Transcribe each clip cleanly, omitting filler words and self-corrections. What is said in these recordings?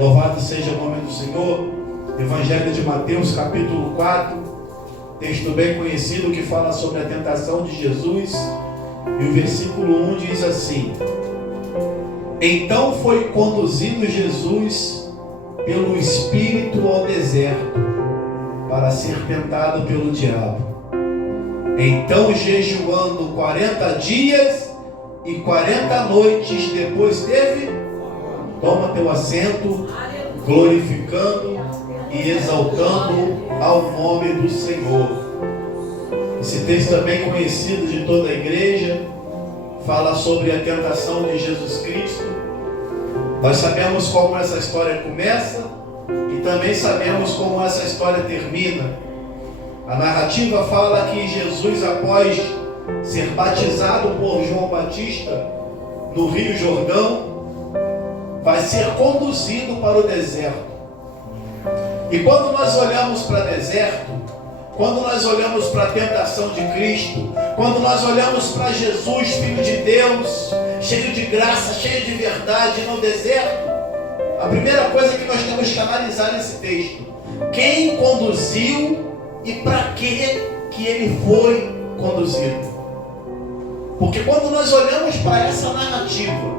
Louvado seja o nome do Senhor. Evangelho de Mateus, capítulo 4, texto bem conhecido que fala sobre a tentação de Jesus. E o versículo 1 diz assim: Então foi conduzido Jesus pelo Espírito ao deserto, para ser tentado pelo diabo. Então, jejuando 40 dias e 40 noites, depois teve, toma teu assento, glorificando e exaltando ao nome do Senhor. Esse texto é bem conhecido de toda a igreja, fala sobre a tentação de Jesus Cristo. Nós sabemos como essa história começa e também sabemos como essa história termina. A narrativa fala que Jesus, após ser batizado por João Batista no Rio Jordão, vai ser conduzido para o deserto. E quando nós olhamos para o deserto, quando nós olhamos para a tentação de Cristo, quando nós olhamos para Jesus, Filho de Deus, cheio de graça, cheio de verdade no deserto, a primeira coisa que nós temos que analisar nesse texto: quem conduziu e para que ele foi conduzido. Porque quando nós olhamos para essa narrativa,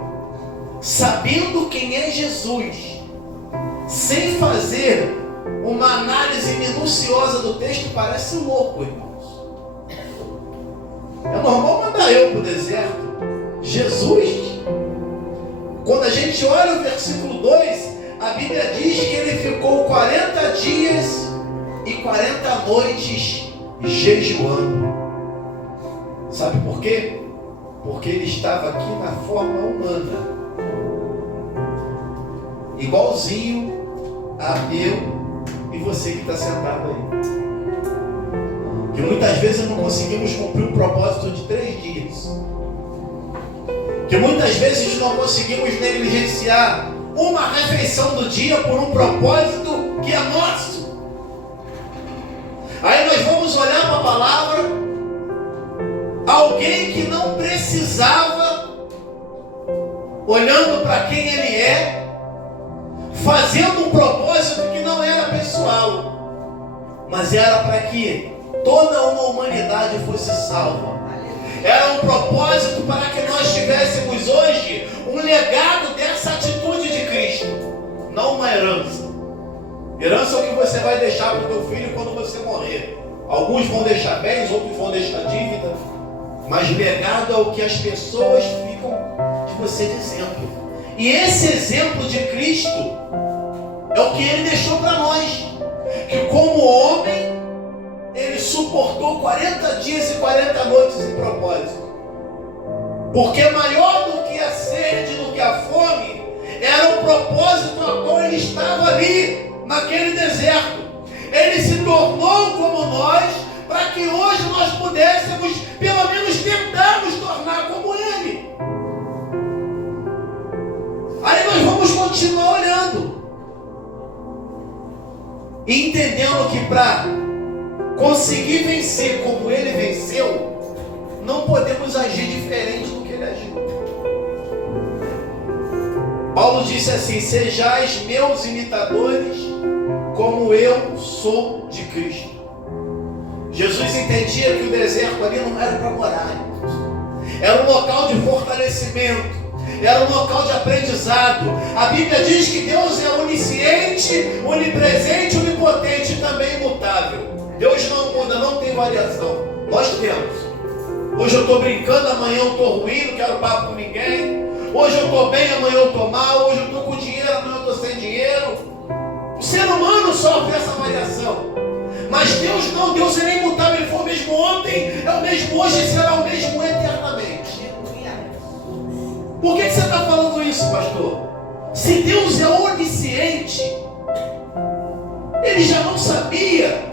sabendo quem é Jesus, sem fazer uma análise minuciosa do texto, parece louco, irmãos. É normal mandar eu para o deserto. Jesus, quando a gente olha o versículo 2, a Bíblia diz que ele ficou 40 dias e 40 noites jejuando. Sabe por quê? Porque ele estava aqui na forma humana, igualzinho a eu e você que está sentado aí. Que muitas vezes não conseguimos cumprir um propósito de 3 dias. Que muitas vezes não conseguimos negligenciar uma refeição do dia por um propósito que é nosso. Aí nós vamos olhar para a palavra, alguém que não precisava, olhando para quem ele é, fazendo um propósito que não era pessoal, mas era para que toda uma humanidade fosse salva. Era um propósito para que nós tivéssemos hoje um legado dessa atitude de Cristo, não uma herança. Herança é o que você vai deixar para o teu filho quando você morrer. Alguns vão deixar bens, outros vão deixar dívida, mas legado é o que as pessoas ficam de você de exemplo. E esse exemplo de Cristo é o que ele deixou para nós, que como homem ele suportou 40 dias e 40 noites em propósito, porque maior do que a sede, do que a fome, era o propósito a qual ele estava ali naquele deserto. Ele se tornou como nós, para que hoje nós pudéssemos pelo menos tentar nos tornar como ele. Aí nós vamos continuar olhando e entendendo que para conseguir vencer como ele venceu, não podemos agir diferente do que ele agiu. Paulo disse assim: sejais meus imitadores, como eu sou de Cristo. Jesus entendia que o deserto ali não era para morar, era um local de fortalecimento, era um local de aprendizado. A Bíblia diz que Deus é onisciente, onipresente, onipotente e também imutável. Deus não muda, não tem variação. Nós temos. Hoje eu estou brincando, amanhã eu estou ruim, não quero papo com ninguém. Hoje eu estou bem, amanhã eu estou mal. Hoje eu estou com dinheiro, amanhã eu estou sem dinheiro. O ser humano sofre essa variação. Mas Deus não, Deus é imutável. Ele foi o mesmo ontem, é o mesmo hoje e será o mesmo eternamente. Por que você está falando isso, pastor? Se Deus é onisciente, ele já não sabia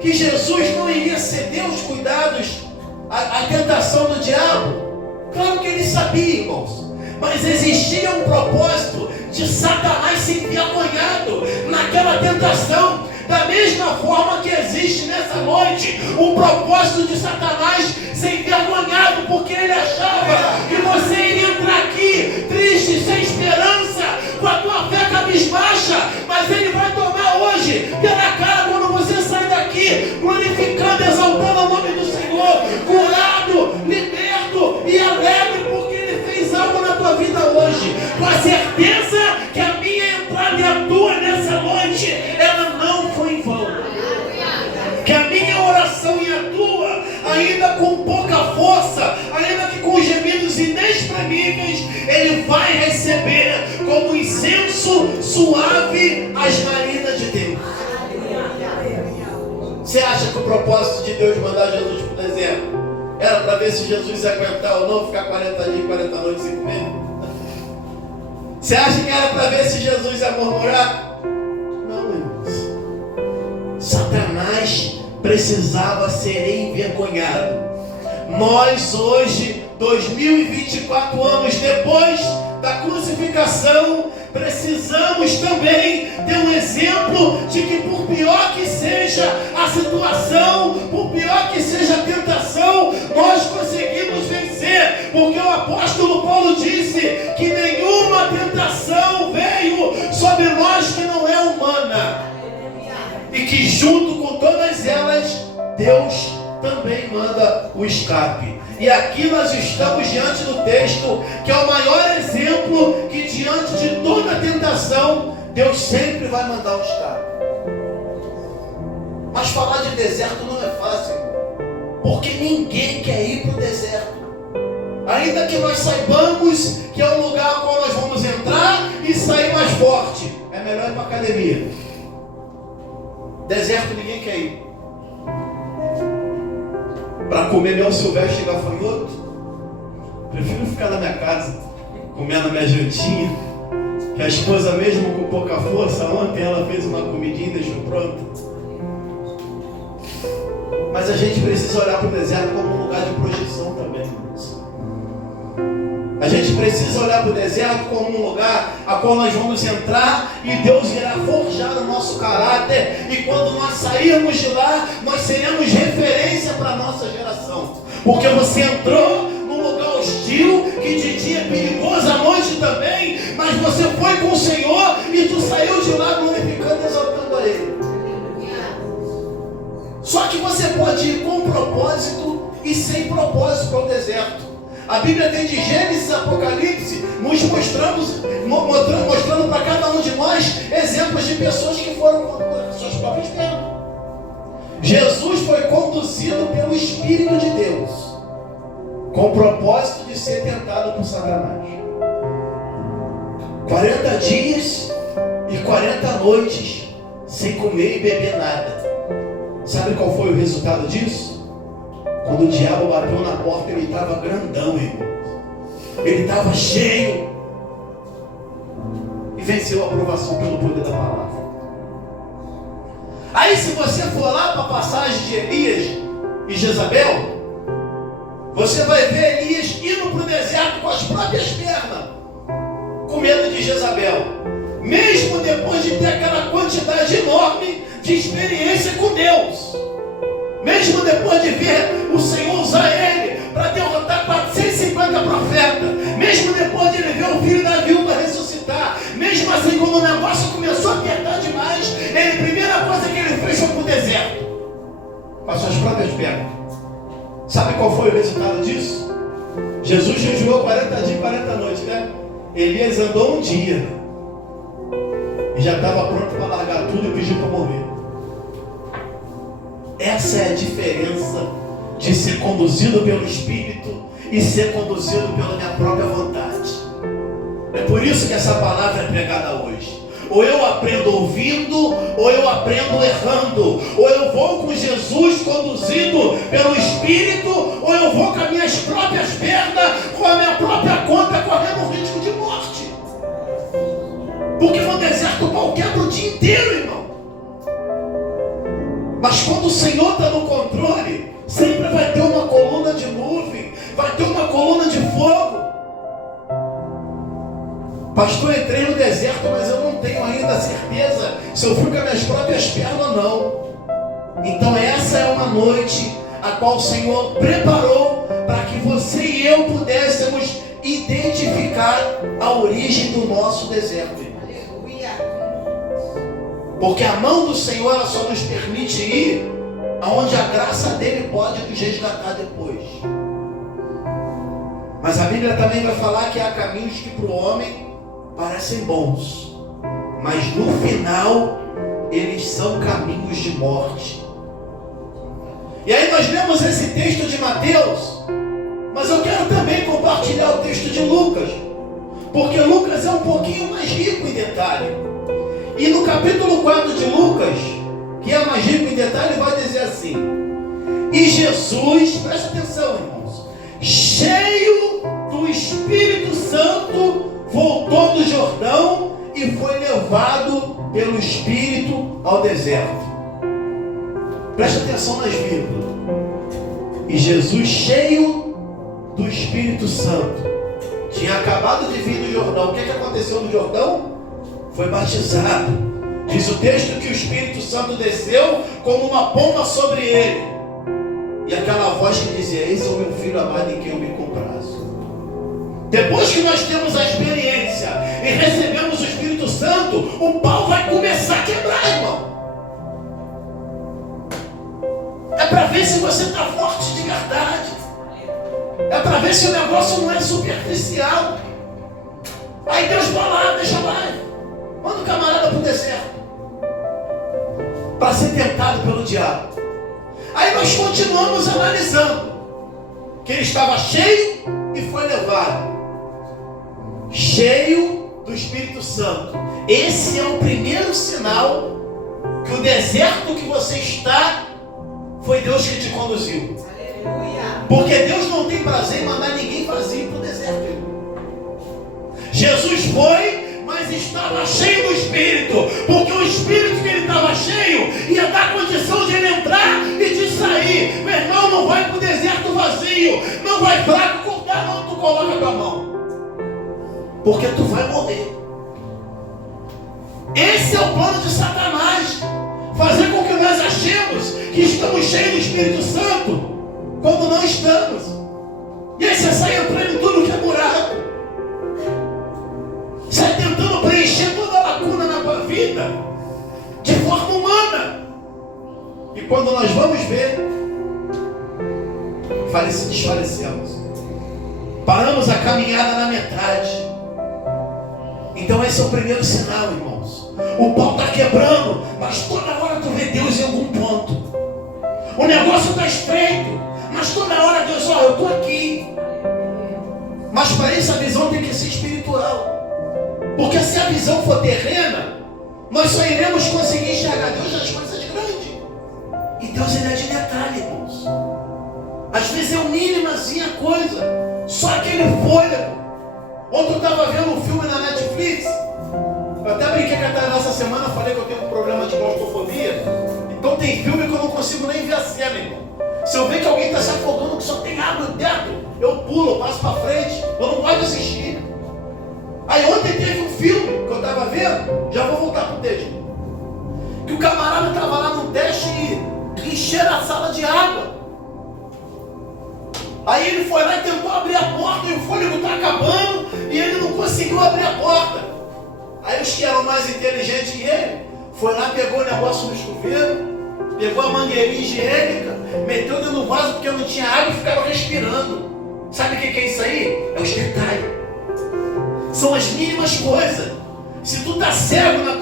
que Jesus não iria ceder aos cuidados, à tentação do diabo? Claro que ele sabia, irmãos, mas existia um propósito de Satanás ser envergonhado naquela tentação, da mesma forma que existe nessa noite um propósito de Satanás ser envergonhado, porque ele achava que você iria entrar aqui triste, sem esperança, com a tua fé caminhando cabisbaixa, mas Ele vai tomar hoje pela cara quando você sai daqui, glorificando, exaltando o nome do Senhor, curado, liberto e alegre, porque Ele fez algo na tua vida hoje, com a certeza que a minha entrada e a tua nessa noite, ela não foi em vão. Que a minha oração e a tua, ainda com pouca força, ainda que com gemidos inexprimíveis, Ele vai receber como incenso suave as narinas de Deus. Você acha que o propósito de Deus mandar Jesus para o deserto era para ver se Jesus ia aguentar ou não ficar 40 dias, 40 noites sem comer? Você acha que era para ver se Jesus ia murmurar? Não, irmãos. Satanás precisava ser envergonhado. Nós hoje, 2024 anos depois da crucificação, precisamos também ter um exemplo de que, por pior que seja a situação, por pior que seja a tentação, nós conseguimos vencer, porque o apóstolo Paulo disse que nenhuma tentação veio sobre nós que não é humana, e que junto com todas elas, Deus também manda o escape. E aqui nós estamos diante do texto, que é o maior exemplo que diante de toda tentação, Deus sempre vai mandar o escape. Mas falar de deserto não é fácil, porque ninguém quer ir para o deserto. Ainda que nós saibamos que é um lugar ao qual nós vamos entrar e sair mais forte, é melhor ir para a academia. Deserto ninguém quer ir. Para comer mel silvestre e gafanhoto, prefiro ficar na minha casa, comendo a minha jantinha, que a esposa, mesmo com pouca força, ontem ela fez uma comidinha e deixou pronta. Mas a gente precisa olhar para o deserto como um lugar de projeção também, irmãos. A gente precisa olhar para o deserto como um lugar a qual nós vamos entrar e Deus irá forjar o nosso caráter, e quando nós sairmos de lá, nós seremos referência para a nossa geração, porque você entrou num lugar hostil, que de dia é perigoso, à noite também, mas você foi com o Senhor e tu saiu de lá glorificando e exaltando a Ele. Só que você pode ir com propósito e sem propósito para o deserto. A Bíblia tem de Gênesis e Apocalipse nos mostrando para cada um de nós exemplos de pessoas que foram com suas próprias pernas. Jesus foi conduzido pelo Espírito de Deus, com o propósito de ser tentado por Satanás. 40 dias e 40 noites sem comer e beber nada. Sabe qual foi o resultado disso? Quando o diabo bateu na porta, ele estava grandão, irmão. Ele estava cheio. E venceu a aprovação pelo poder da palavra. Aí, se você for lá para a passagem de Elias e Jezabel, você vai ver Elias indo para o deserto com as próprias pernas, com medo de Jezabel. Mesmo depois de ter aquela quantidade enorme de experiência com Deus. Mesmo depois de ver o Senhor usar ele para derrotar 450 profetas, mesmo depois de ele ver o filho da viúva ressuscitar, mesmo assim, quando o negócio começou a apertar demais, a primeira coisa que ele fez foi para o deserto, com as suas próprias pernas. Sabe qual foi o resultado disso? Jesus jejuou 40 dias e 40 noites, né? Elias andou um dia e já estava pronto para largar tudo e pedir para morrer. Essa é a diferença de ser conduzido pelo Espírito e ser conduzido pela minha própria vontade. É por isso que essa palavra é pregada hoje. Ou eu aprendo ouvindo, ou eu aprendo errando. Ou eu vou com Jesus conduzido pelo Espírito, ou eu vou com as minhas próprias pernas, com a minha própria conta, correndo o risco de morte. Porque no deserto o pau quebra o dia inteiro, irmão. Mas quando o Senhor está no controle, sempre vai ter uma coluna de nuvem, vai ter uma coluna de fogo. Pastor, entrei no deserto, mas eu não tenho ainda certeza se eu fui com as minhas próprias pernas ou não. Então essa é uma noite a qual o Senhor preparou para que você e eu pudéssemos identificar a origem do nosso deserto. Porque a mão do Senhor ela só nos permite ir aonde a graça dele pode nos resgatar depois. Mas a Bíblia também vai falar que há caminhos que para o homem parecem bons, mas no final eles são caminhos de morte. E aí nós lemos esse texto de Mateus, mas eu quero também compartilhar o texto de Lucas, porque Lucas é um pouquinho mais rico em detalhe. E no capítulo 4 de Lucas, que é mais rico em detalhe, vai dizer assim: e Jesus, presta atenção, irmãos, cheio do Espírito Santo, voltou do Jordão e foi levado pelo Espírito ao deserto. Presta atenção nas vírgulas. E Jesus, cheio do Espírito Santo, tinha acabado de vir do Jordão. O que aconteceu no Jordão? Foi batizado. Diz o texto que o Espírito Santo desceu como uma pomba sobre ele. E aquela voz que dizia: eis o meu filho amado em quem eu me comprazo. Depois que nós temos a experiência e recebemos o Espírito Santo, o pau vai começar a quebrar, irmão. É para ver se você está forte de verdade. É para ver se o negócio não é superficial. Aí Deus vai lá, deixa lá. Manda o camarada para o deserto para ser tentado pelo diabo. Aí nós continuamos analisando que ele estava cheio e foi levado. Cheio do Espírito Santo. Esse é o primeiro sinal que o deserto que você está foi Deus que te conduziu. Porque Deus não tem prazer em mandar ninguém vazio para o deserto. Jesus foi, mas estava cheio do Espírito, porque o Espírito que ele estava cheio ia dar condição de ele entrar e de sair. Meu irmão, não vai para o deserto vazio, não vai fraco cortar, não, tu coloca a tua mão, porque tu vai morrer. Esse é o plano de Satanás, fazer com que nós achemos que estamos cheios do Espírito Santo, quando não estamos. E aí você sai entrando em tudo que é buraco, sai tentando preencher toda a lacuna na tua vida de forma humana. E quando nós vamos ver, desfalecemos, paramos a caminhada na metade. Então esse é o primeiro sinal, irmãos. O pau está quebrando, mas toda hora tu vê Deus em algum ponto. O negócio está estreito, mas toda hora Deus, ó, eu estou aqui. Mas para isso a visão tem que ser espiritual. Porque se a visão for terrena, nós só iremos conseguir enxergar Deus nas coisas grandes. E Deus, ele é de detalhe, irmãos. Às vezes é uma mínimazinha coisa, só aquele fôlego. Ontem eu estava vendo um filme na Netflix. Eu até brinquei com a Thaís essa semana, falei que eu tenho um problema de claustrofobia. Então tem filme que eu não consigo nem ver a cena, irmão. Se eu ver que alguém está se afogando, que só tem água dentro, eu pulo, passo para frente, eu não gosto de assistir. Aí ontem teve um filme que eu estava vendo, já vou voltar para o texto, que o camarada estava lá num teste e encheram a sala de água. Aí ele foi lá e tentou abrir a porta e o fôlego está acabando e ele não conseguiu abrir a porta. Aí os que eram mais inteligentes que ele, foi lá, pegou o negócio no chuveiro, pegou a mangueirinha higiênica, meteu dentro do vaso porque não tinha água e ficava respirando. Sabe o que é isso aí? É os detalhes. São as mínimas coisas. Se tu está cego no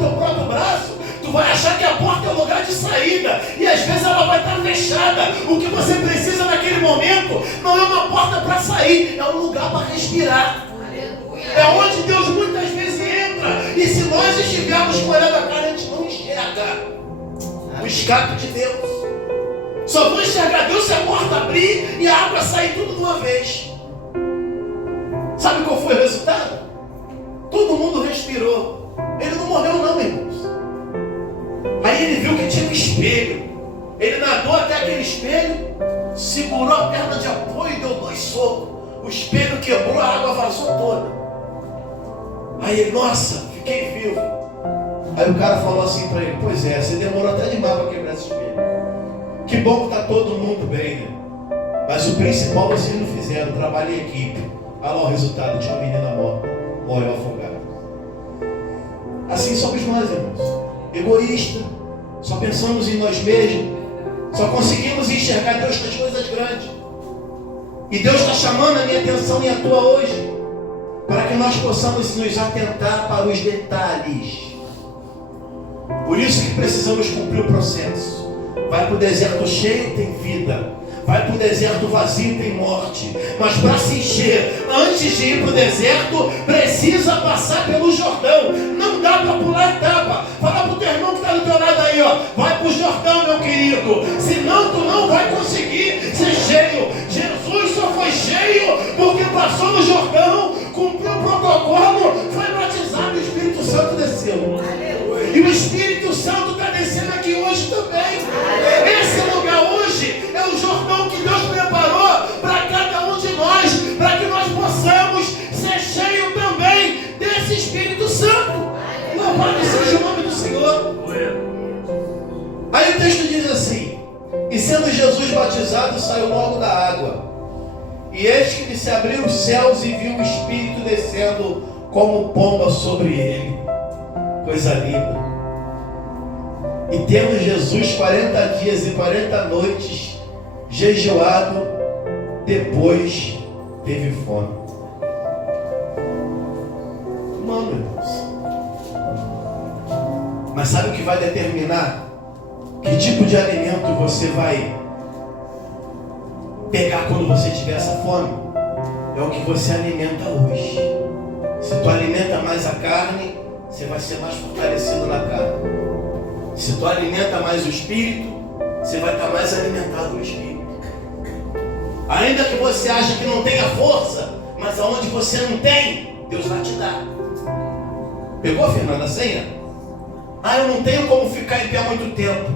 teu próprio braço, tu vai achar que a porta é o lugar de saída. E às vezes ela vai estar fechada. O que você precisa naquele momento não é uma porta para sair, é um lugar para respirar. É onde Deus muitas vezes entra. E se nós estivermos com olhando a cara, a gente não enxerga o escape de Deus. Só vou enxergar Deus se a porta abrir e a água sair tudo de uma vez. Sabe qual foi o resultado? Todo mundo respirou. Ele não morreu não, irmãos. Aí ele viu que tinha um espelho. Ele nadou até aquele espelho, segurou a perna de apoio e deu 2 socos. O espelho quebrou, a água vazou toda. Aí ele, nossa, fiquei vivo. Aí o cara falou assim para ele: pois é, você demorou até demais para quebrar esse espelho. Que bom que está todo mundo bem, né? Mas o principal vocês não fizeram, trabalho em equipe. Olha lá o resultado, tinha uma menina morta, morreu afogada. Assim somos nós, irmãos. egoísta, só pensamos em nós mesmos, só conseguimos enxergar Deus com as coisas grandes. E Deus está chamando a minha atenção e a tua hoje, para que nós possamos nos atentar para os detalhes. Por isso que precisamos cumprir o processo. Vai para o deserto cheio, tem vida. Vai para o deserto vazio, tem morte. Mas para se encher, antes de ir para o deserto, precisa passar pelo Jordão. Não dá para pular etapa. Fala para o teu irmão que está do teu lado aí, ó. Vai para o Jordão, meu querido. Senão tu não vai conseguir ser cheio. Jesus só foi cheio porque passou no Jordão, cumpriu o protocolo, foi batizado e o Espírito Santo desceu. E o Espírito Santo está descendo aqui hoje também. Esse lugar hoje é o Jordão que Deus preparou para cada um de nós, para que nós possamos ser cheios também desse Espírito Santo. Louvado seja o nome do Senhor. Aí o texto diz assim: e sendo Jesus batizado, saiu logo da água. E eis que lhe se abriu os céus e viu o Espírito descendo como pomba sobre ele. Coisa linda. E tendo Jesus 40 dias e 40 noites jejuado, depois teve fome. Mano, irmãos. Mas sabe o que vai determinar que tipo de alimento você vai pegar quando você tiver essa fome? É o que você alimenta hoje. Se tu alimenta mais a carne, você vai ser mais fortalecido na carne. Se tu alimenta mais o Espírito, você vai estar mais alimentado no Espírito. Ainda que você ache que não tenha força, mas aonde você não tem, Deus vai te dar. Pegou, Fernanda, a senha? Eu não tenho como ficar em pé muito tempo.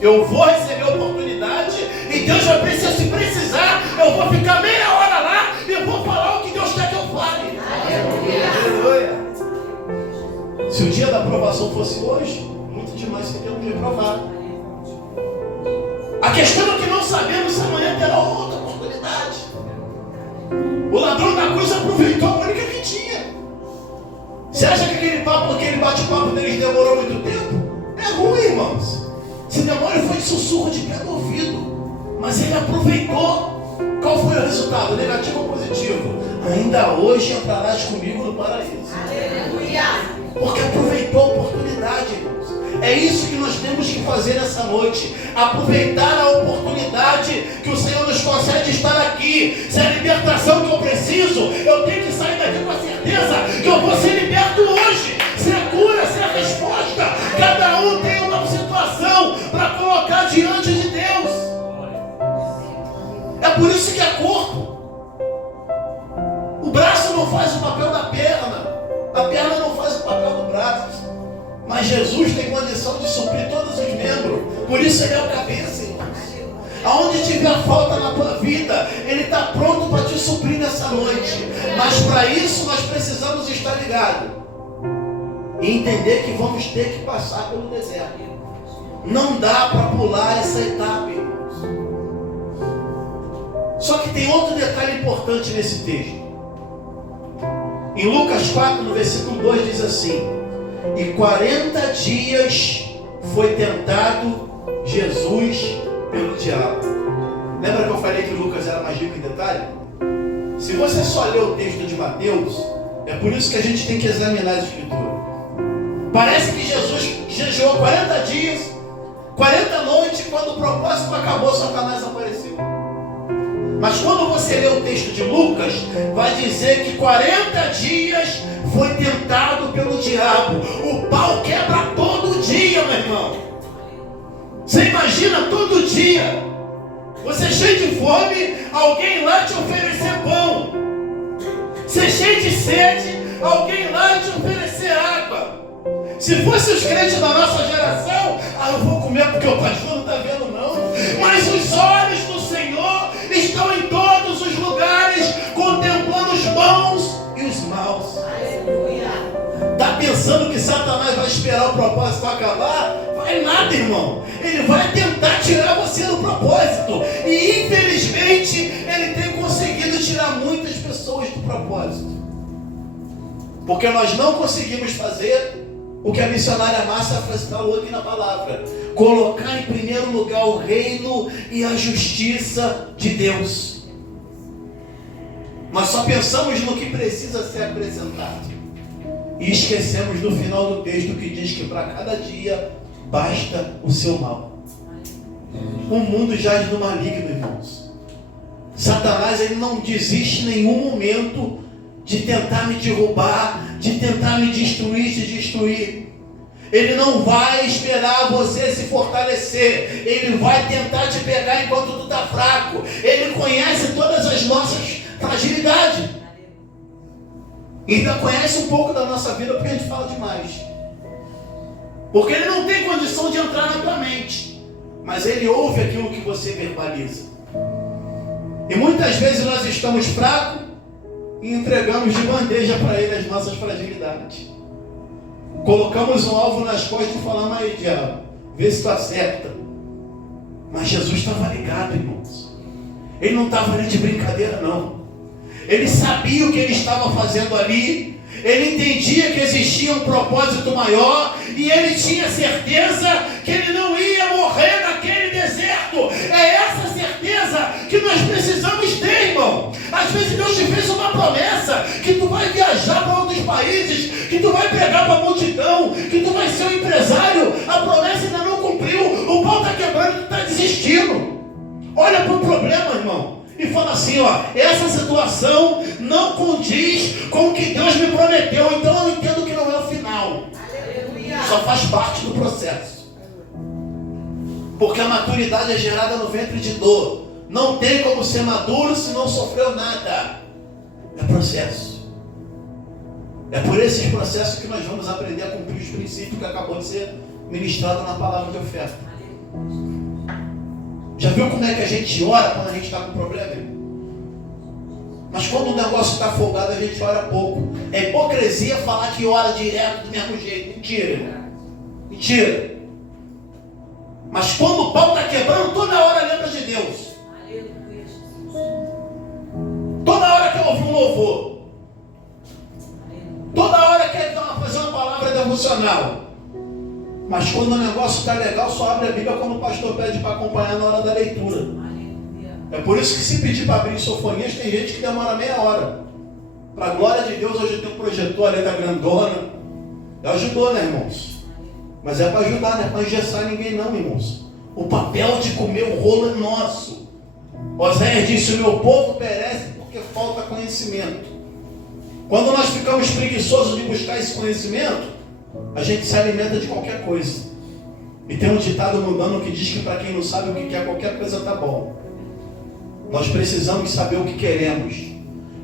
Eu vou receber a oportunidade e Deus vai precisar, se precisar, eu vou ficar meia hora lá e eu vou falar o que Deus quer que eu fale. Aleluia. Se o dia da aprovação fosse hoje, muito demais que temos de provar. A questão é que não sabemos se amanhã terá outra oportunidade. O ladrão da cruz aproveitou a única que tinha. Você acha que aquele bate-papo deles demorou muito tempo? É ruim, irmãos. Se demora, foi de sussurro de pé no ouvido. Mas ele aproveitou. Qual foi o resultado? Negativo ou positivo? Ainda hoje entrarás comigo no paraíso. Aleluia! Porque aproveitou a oportunidade, irmãos. É isso que nós temos que fazer nessa noite. Aproveitar a oportunidade que o Senhor nos concede estar aqui. Se é a libertação que eu preciso, eu tenho que sair daqui com a certeza que eu vou ser liberto hoje. Se é cura, se é resposta. Cada um tem uma situação para colocar diante de Deus. É por isso que é corpo. O braço não faz o papel da perna. A perna não faz o papel do braço. Mas Jesus tem condição de suprir todos os membros. Por isso ele é o cabeça, irmãos. Aonde tiver falta na tua vida, ele está pronto para te suprir nessa noite. Mas para isso nós precisamos estar ligados e entender que vamos ter que passar pelo deserto. Não dá para pular essa etapa, irmãos. Só que tem outro detalhe importante nesse texto. Em Lucas 4, no versículo 2, diz assim: e 40 dias foi tentado Jesus pelo diabo. Lembra que eu falei que Lucas era mais rico em detalhe? Se você só lê o texto de Mateus, é por isso que a gente tem que examinar a Escritura. Parece que Jesus jejuou 40 dias, 40 noites, quando o propósito acabou, Satanás apareceu. Mas quando você lê o texto de Lucas, vai dizer que 40 dias foi tentado pelo diabo. O pau quebra todo dia, meu irmão. Você imagina todo dia, você cheio de fome, alguém lá te oferecer pão. Você cheio de sede, alguém lá te oferecer água. Se fosse os crentes da nossa geração, eu vou comer porque o pastor não está vendo não. Mas os olhos do Senhor estão em todos os lugares, contemplando os bons e os maus. Está pensando que Satanás vai esperar o propósito acabar? Vai nada, irmão. Ele vai tentar tirar você do propósito. E infelizmente ele tem conseguido tirar muitas pessoas do propósito. Porque nós não conseguimos fazer o que a missionária Márcia falou aqui na palavra. Colocar em primeiro lugar o reino e a justiça de Deus. Nós só pensamos no que precisa ser acrescentado. E esquecemos no final do texto que diz que para cada dia basta o seu mal. O mundo jaz no maligno, irmãos. Satanás, ele não desiste em nenhum momento de tentar me derrubar, de tentar me destruir, te destruir. Ele não vai esperar você se fortalecer. Ele vai tentar te pegar enquanto tu está fraco. Ele conhece todas as nossas fragilidades. Ainda conhece um pouco da nossa vida, porque a gente fala demais. Porque ele não tem condição de entrar na tua mente. Mas ele ouve aquilo que você verbaliza. E muitas vezes nós estamos fracos e entregamos de bandeja para ele as nossas fragilidades. Colocamos um alvo nas costas e falamos: aí, diabo, vê se tu acerta. Mas Jesus estava ligado, irmãos. Ele não estava ali de brincadeira, não. Ele sabia o que ele estava fazendo ali. Ele entendia que existia um propósito maior. E ele tinha certeza que ele não ia morrer naquele deserto. É essa certeza que nós precisamos ter, irmão. Às vezes Deus te fez uma promessa que tu vai viajar para outros países, que tu vai pregar para a multidão, que tu vai ser um empresário. A promessa ainda não cumpriu. O pau está quebrando e tu está desistindo. Olha para o problema, irmão, e fala assim: ó, essa situação não condiz com o que Deus me prometeu. Então eu entendo que não é o final. Só faz parte do processo. Porque a maturidade é gerada no ventre de dor. Não tem como ser maduro se não sofreu nada. É processo. É por esses processos que nós vamos aprender a cumprir os princípios que acabou de ser ministrado na palavra de oferta. Já viu como é que a gente ora quando a gente está com problema? Mas quando o negócio está folgado, a gente ora pouco. É hipocrisia falar que ora direto do mesmo jeito. Mentira, irmão. Mentira. Mas quando o pau está quebrando, toda hora lembra de Deus. Toda hora quer ouvir um louvor. Toda hora quer fazer uma palavra devocional. Mas quando o negócio está legal, só abre a Bíblia quando o pastor pede para acompanhar na hora da leitura. É por isso que se pedir para abrir sofonias, tem gente que demora meia hora. Para a glória de Deus, hoje tem um projetor ali da grandona. Ajudou, né, irmãos? Mas é para ajudar, não é para engessar ninguém não, irmãos. O papel de comer o rolo é nosso. Oséias disse: o meu povo perece porque falta conhecimento. Quando nós ficamos preguiçosos de buscar esse conhecimento, a gente se alimenta de qualquer coisa. E tem um ditado mundano que diz que para quem não sabe o que quer, qualquer coisa tá bom. Nós precisamos saber o que queremos.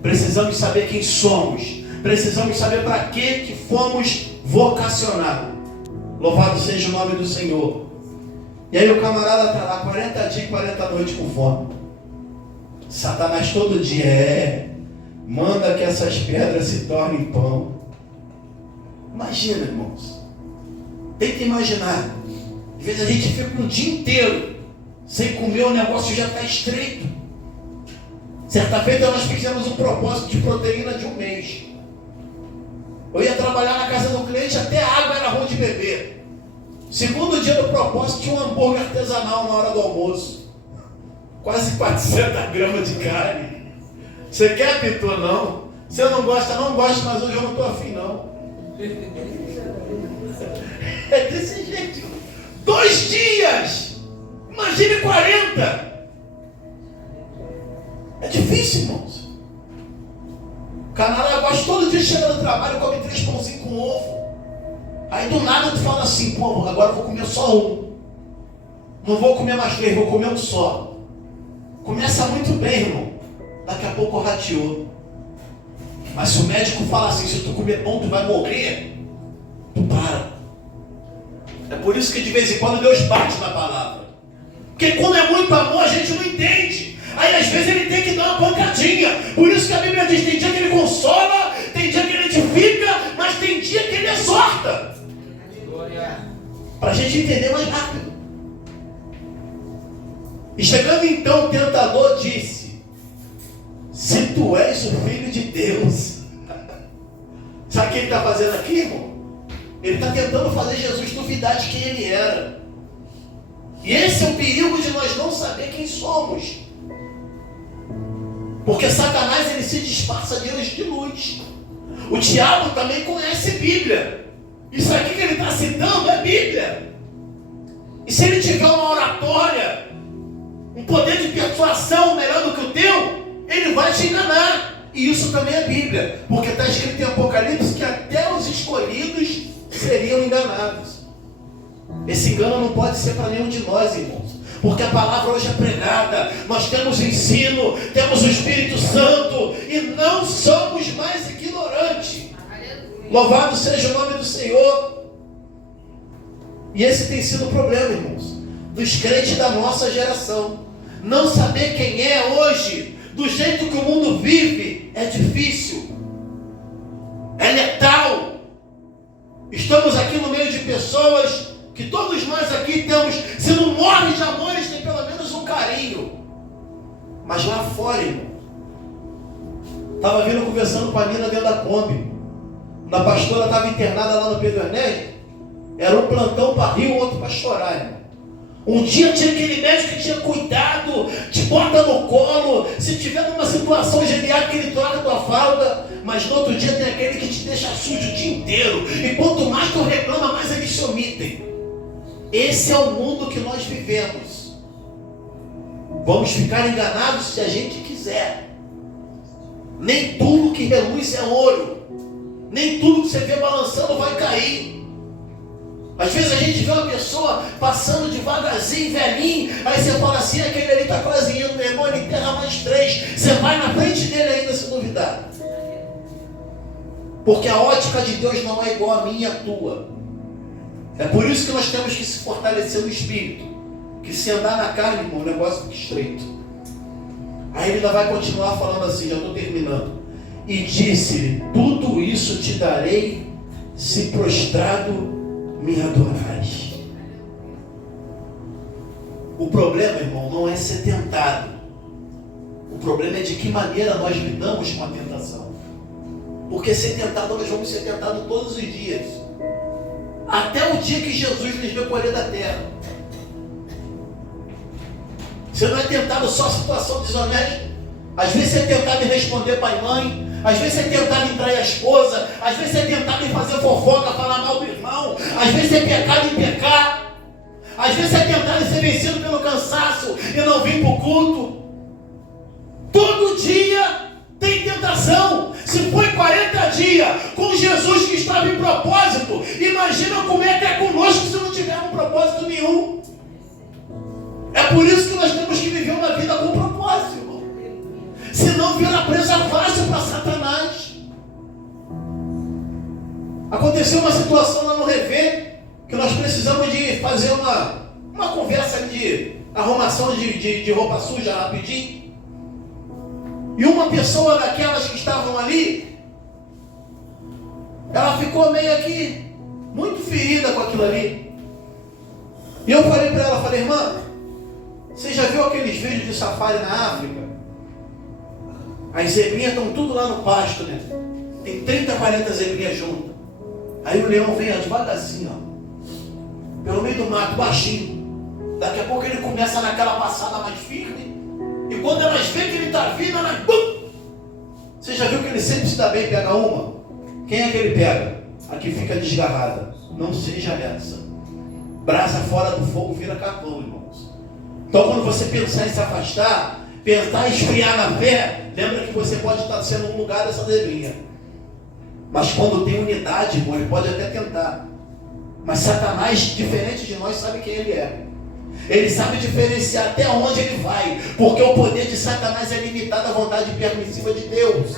Precisamos saber quem somos. Precisamos saber para que fomos vocacionados. Louvado seja o nome do Senhor. E aí o camarada está lá 40 dias e 40 noites com fome. Satanás todo dia manda que essas pedras se tornem pão. Imagina, irmãos. Tenta imaginar. Às vezes a gente fica um dia inteiro sem comer, o negócio já está estreito. Certa feita nós fizemos um propósito de proteína de um mês. Eu ia trabalhar na casa do cliente, até a água era ruim de beber. Segundo dia do propósito, tinha um hambúrguer artesanal na hora do almoço. Quase 400 gramas de carne. Você quer, Pitu? Não. Você não gosta? Não gosto, mas hoje eu não estou afim, não. É desse jeito. 2 dias. Imagine 40. É difícil, irmãos. O camarada gosta todo dia, chega no trabalho, come 3 pãozinhos com ovo. Aí do nada tu fala assim: pô, agora eu vou comer só um. Não vou comer mais 3, vou comer um só. Começa muito bem, irmão. Daqui a pouco rateou. Mas se o médico fala assim: se tu comer pão tu vai morrer, tu para. É por isso que de vez em quando Deus bate na palavra. Porque quando é muito amor a gente não entende. Aí às vezes ele tem que dar uma pancadinha. Por isso que a Bíblia diz: tem dia que ele consola, tem dia que ele edifica, mas tem dia que ele exorta. Para a gente entender mais rápido. E chegando então o tentador disse: se tu és o Filho de Deus. Sabe o que ele está fazendo aqui, irmão? Ele está tentando fazer Jesus duvidar de quem ele era. E esse é o perigo de nós não saber quem somos. Porque Satanás, ele se disfarça de anjo de luz. O diabo também conhece Bíblia. Isso aqui que ele está citando é Bíblia. E se ele tiver uma oratória, um poder de persuasão melhor do que o teu, ele vai te enganar. E isso também é Bíblia. Porque está escrito em Apocalipse que até os escolhidos seriam enganados. Esse engano não pode ser para nenhum de nós, irmãos. Porque a palavra hoje é pregada, nós temos ensino, temos o Espírito Santo e não somos mais ignorantes. Louvado seja o nome do Senhor. E esse tem sido o problema, irmãos, dos crentes da nossa geração. Não saber quem é hoje, do jeito que o mundo vive, é difícil, é letal. Estamos aqui no meio de pessoas que todos nós aqui temos, se não morre de amores, tem pelo menos um carinho. Mas lá fora, irmão, estava vindo conversando com a Nina dentro da Kombi. A pastora estava internada lá no Pedro Ernesto. Era um plantão para rir, o outro para chorar, irmão. Um dia tinha aquele médico que tinha cuidado, te bota no colo, se tiver numa situação geriátrica ele troca a tua fralda, mas no outro dia tem aquele que te deixa sujo o dia inteiro, e quanto mais tu reclama, mais eles se omitem. Esse é o mundo que nós vivemos. Vamos ficar enganados se a gente quiser. Nem tudo que reluz é ouro, nem tudo que você vê balançando vai cair. Às vezes a gente vê uma pessoa passando devagarzinho, velhinho, aí você fala assim, aquele ali está quase indo, meu irmão, ele enterra mais 3. Você vai na frente dele ainda se duvidar. Porque a ótica de Deus não é igual a minha e a tua. É por isso que nós temos que se fortalecer no Espírito. Que se andar na carne, irmão, o negócio fica estreito. Aí ele ainda vai continuar falando assim, já estou terminando. E disse-lhe, tudo isso te darei, se prostrado me adorares. O problema, irmão, não é ser tentado. O problema é de que maneira nós lidamos com a tentação. Porque ser tentado, nós vamos ser tentados todos os dias. Até o dia que Jesus nos recolher da terra. Você não é tentado só situação desonesta. Às vezes você é tentado em responder pai e mãe. Às vezes você é tentado em trair a esposa. Às vezes você é tentado em fazer fofoca, falar mal do irmão. Às vezes você é pecado em pecar. Às vezes você é tentado em ser vencido pelo cansaço e não vir para o culto. Todo dia tem tentação. Se foi 40 dias com Jesus que estava em propósito, imagina como é que é conosco se não tiver um propósito nenhum. É por isso que nós temos que viver uma vida com propósito, irmão. Senão vira presa fácil para Satanás. Aconteceu uma situação lá no Revê, que nós precisamos de fazer uma conversa de arrumação de roupa suja rapidinho. E uma pessoa daquelas que estavam ali, ela ficou meio aqui, muito ferida com aquilo ali. E eu falei para ela, irmã, você já viu aqueles vídeos de safari na África? As zebrinhas estão tudo lá no pasto, né? Tem 30, 40 zebrinhas juntas. Aí o leão vem devagarzinho, ó, pelo meio do mato, baixinho. Daqui a pouco ele começa naquela passada mais firme. E quando elas veem que ele está vindo, elas... Bum! Você já viu que ele sempre se dá bem e pega uma? Quem é que ele pega? A que fica desgarrada. Não seja essa. Brasa fora do fogo vira carvão, irmãos. Então quando você pensar em se afastar, pensar em esfriar na fé, lembra que você pode estar sendo um lugar dessa zebrinha. Mas quando tem unidade, irmão, ele pode até tentar. Mas Satanás, diferente de nós, sabe quem ele é. Ele sabe diferenciar até onde ele vai, porque o poder de Satanás é limitado à vontade permissiva de Deus.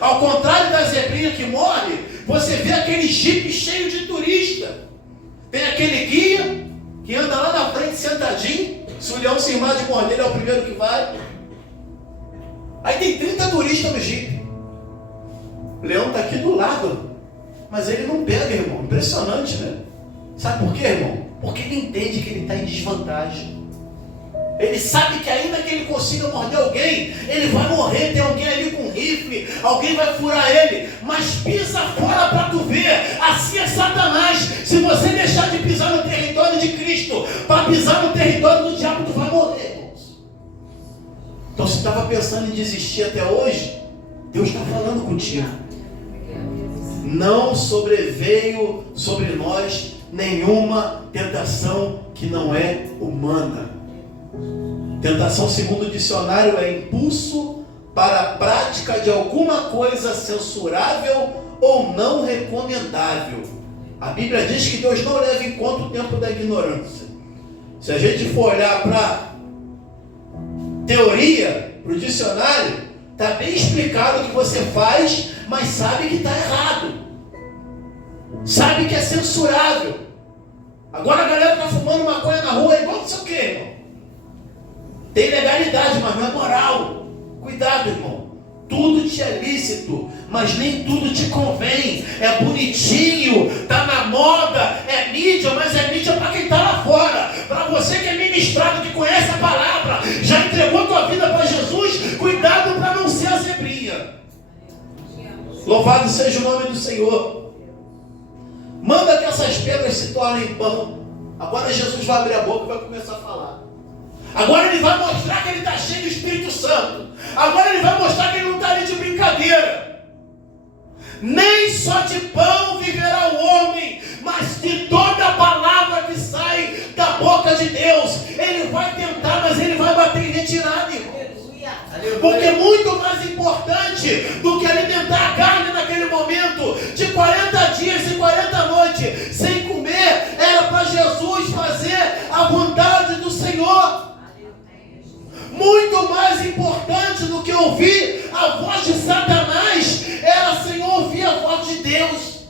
Ao contrário da zebrinha que morre, você vê aquele jipe cheio de turista. Tem aquele guia que anda lá na frente sentadinho. Se o leão se irmar de morder, ele é o primeiro que vai. Aí tem 30 turistas no jipe. O leão está aqui do lado, mas ele não pega, irmão. Impressionante, né? Sabe por quê, irmão? Porque ele entende que ele está em desvantagem. Ele sabe que ainda que ele consiga morder alguém, ele vai morrer, tem alguém ali com um rifle, alguém vai furar ele, mas pisa fora para tu ver. Assim é Satanás. Se você deixar de pisar no território de Cristo para pisar no território do diabo, tu vai morrer, irmãos. Então se estava pensando em desistir até hoje, Deus está falando contigo. Não sobreveio sobre nós nenhuma tentação que não é humana. Tentação, segundo o dicionário, é impulso para a prática de alguma coisa censurável ou não recomendável. A Bíblia diz que Deus não leva em conta o tempo da ignorância. Se a gente for olhar para teoria, para o dicionário, está bem explicado o que você faz, mas sabe que está errado. Sabe que é censurável. Agora a galera está fumando maconha na rua, é igual não sei o que, irmão. Tem legalidade, mas não é moral. Cuidado, irmão. Tudo te é lícito, mas nem tudo te convém. É bonitinho, tá na moda, é mídia, mas é mídia para quem está lá fora. Para você que é ministrado, que conhece a palavra, já entregou tua vida para Jesus, cuidado para não ser a zebrinha. Louvado seja o nome do Senhor. Manda que essas pedras se tornem pão. Agora Jesus vai abrir a boca e vai começar a falar. Agora ele vai mostrar que ele está cheio do Espírito Santo. Agora ele vai mostrar que ele não está ali de brincadeira. Nem só de pão viverá o homem, mas de toda a palavra que sai da boca de Deus. Ele vai tentar, mas ele vai bater em retirada, irmão. Porque muito mais importante do que alimentar a carne naquele momento de 40 dias e 40 noites sem comer, era para Jesus fazer a vontade do Senhor. Muito mais importante do que ouvir a voz de Satanás era, Senhor, ouvir a voz de Deus.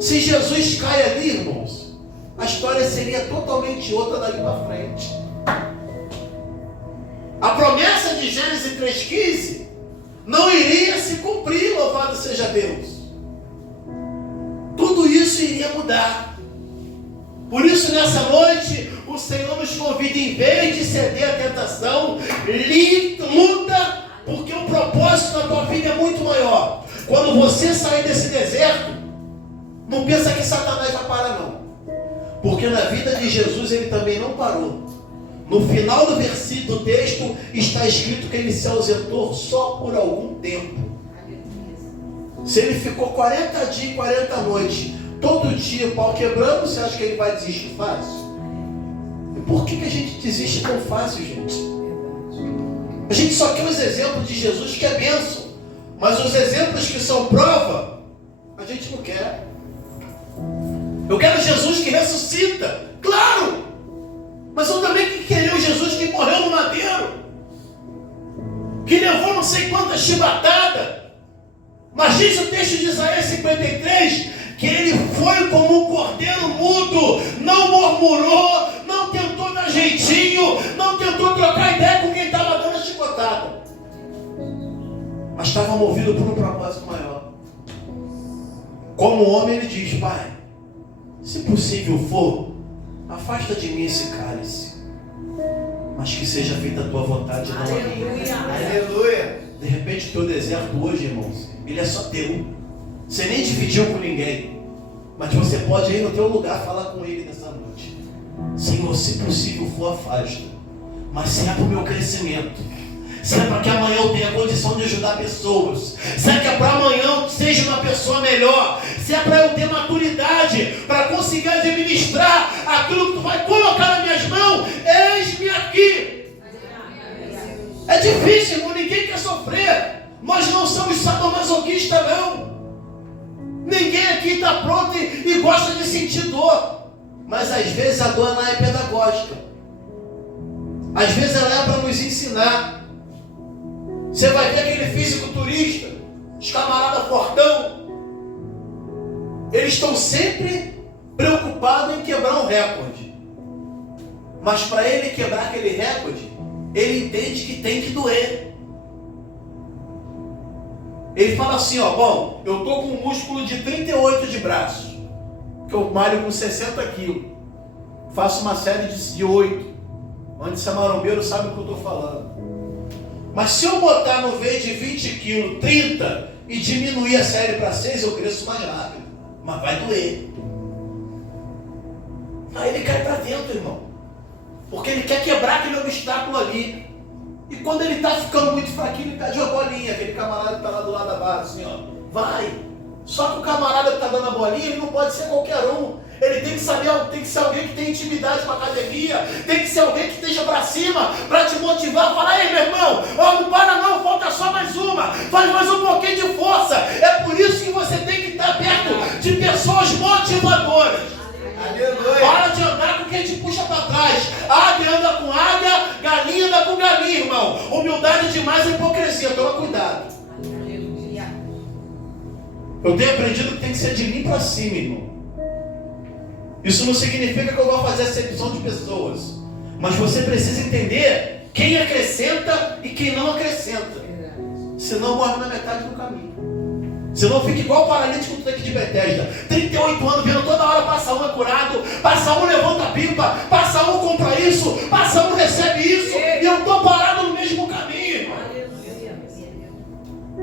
Se Jesus cai ali, irmãos, a história seria totalmente outra dali para frente. A promessa de Gênesis 3,15 não iria se cumprir, louvado seja Deus. Tudo isso iria mudar. Por isso, nessa noite, o Senhor nos convida, em vez de ceder à tentação, luta, porque o propósito da tua vida é muito maior. Quando você sair desse deserto, não pensa que Satanás vai parar, não. Porque na vida de Jesus ele também não parou. No final do versículo do texto está escrito que ele se ausentou só por algum tempo. Se ele ficou 40 dias e 40 noites, todo dia o pau quebrando, você acha que ele vai desistir fácil? E por que a gente desiste tão fácil, gente? A gente só quer os exemplos de Jesus que é bênção, mas os exemplos que são prova, a gente não quer. Eu quero Jesus que ressuscita, claro! Mas eu também queria o Jesus que morreu no madeiro, que levou não sei quantas chibatadas. Mas diz o texto de Isaías 53, que ele foi como um cordeiro mudo, não murmurou, não tentou dar jeitinho, não tentou trocar ideia com quem estava dando a chicotada. Mas estava movido por um propósito maior. Como homem ele diz: Pai, se possível for, afasta de mim esse cálice, mas que seja feita a tua vontade, não a minha. Aleluia. De repente o teu deserto hoje, irmãos, ele é só teu. Você nem dividiu com ninguém, mas você pode ir no teu lugar falar com ele nessa noite. Senhor, se possível for, afasta, mas se é para o meu crescimento, se é para que amanhã eu tenha condição de ajudar pessoas, se é que é para amanhã eu seja uma pessoa melhor, se é para eu ter maturidade para conseguir administrar aquilo que tu vai colocar nas minhas mãos, eis-me aqui. É difícil, irmão, ninguém quer sofrer. Nós não somos sadomasoquistas, não. Ninguém aqui está pronto e gosta de sentir dor. Mas às vezes a dor ela é pedagógica. Às vezes ela é para nos ensinar. Você vai ver aquele fisiculturista, os camaradas fortão, eles estão sempre preocupados em quebrar um recorde. Mas para ele quebrar aquele recorde, ele entende que tem que doer. Ele fala assim, ó, bom, eu estou com um músculo de 38 de braço, que eu malho com 60 quilos, faço uma série de 8. Onde esse marombeiro sabe o que eu estou falando. Mas se eu botar no vez de 20 quilos, 30 e diminuir a série para 6, eu cresço mais rápido. Mas vai doer. Aí ele cai para dentro, irmão. Porque ele quer quebrar aquele obstáculo ali. E quando ele está ficando muito fraquinho, ele pede uma bolinha. Aquele camarada que está lá do lado da barra, assim, ó. Vai. Só que o camarada que está dando a bolinha, ele não pode ser qualquer um. Ele tem que saber, tem que ser alguém que tem intimidade com a academia. Tem que ser alguém que esteja para cima, para te motivar. Fala, ei, meu irmão, ó, não para não, falta só mais uma. Faz mais um pouquinho de força. É por isso que você tem que estar perto de pessoas motivadoras. Aleluia. Para de andar com quem te puxa para trás. Águia anda com águia, galinha anda com galinha, irmão. Humildade demais é hipocrisia, toma cuidado. Aleluia. Eu tenho aprendido que tem que ser de mim para cima, irmão. Isso não significa que eu vou fazer acepção de pessoas, mas você precisa entender quem acrescenta e quem não acrescenta. Senão morre na metade do caminho. Senão fica igual o paralítico do tanque de Betesda. 38 anos, vendo toda hora passa um é curado, passa um levanta a pipa, passa um compra isso, passa um recebe isso, e eu estou parado no mesmo caminho, irmão.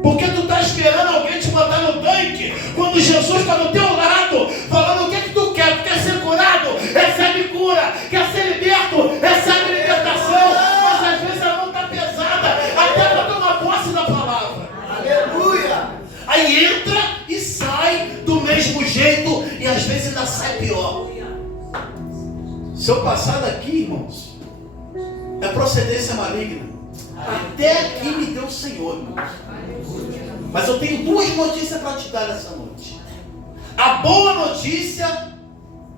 Porque tu está esperando alguém te botar no tanque, quando Jesus está do teu lado, falando o que tu quer. Tu quer ser curado? Recebe cura. Quer ser liberto? Recebe libertação. Mas às vezes a mão está pesada, até para tomar posse da palavra. Aleluia! Aí entra e sai do mesmo jeito, e às vezes ainda sai pior. Se eu passar daqui, irmãos, é procedência maligna. Até aqui me deu o Senhor, irmãos. Mas eu tenho duas notícias para te dar nessa noite. A boa notícia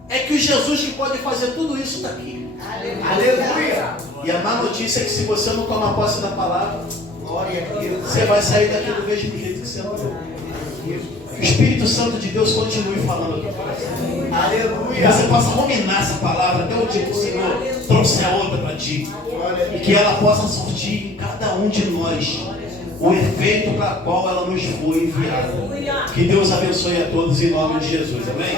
é que o Jesus que pode fazer tudo isso está aqui. Aleluia! E a má notícia é que se você não tomar posse da palavra, você vai sair daqui do mesmo jeito que você entrou. Que o Espírito Santo de Deus continue falando aqui. Aleluia! Você possa ruminar essa palavra até o dia que o Senhor trouxer outra para ti. E que ela possa surtir em cada um de nós o efeito para qual ela nos foi enviada. Que Deus abençoe a todos em nome de Jesus. Amém?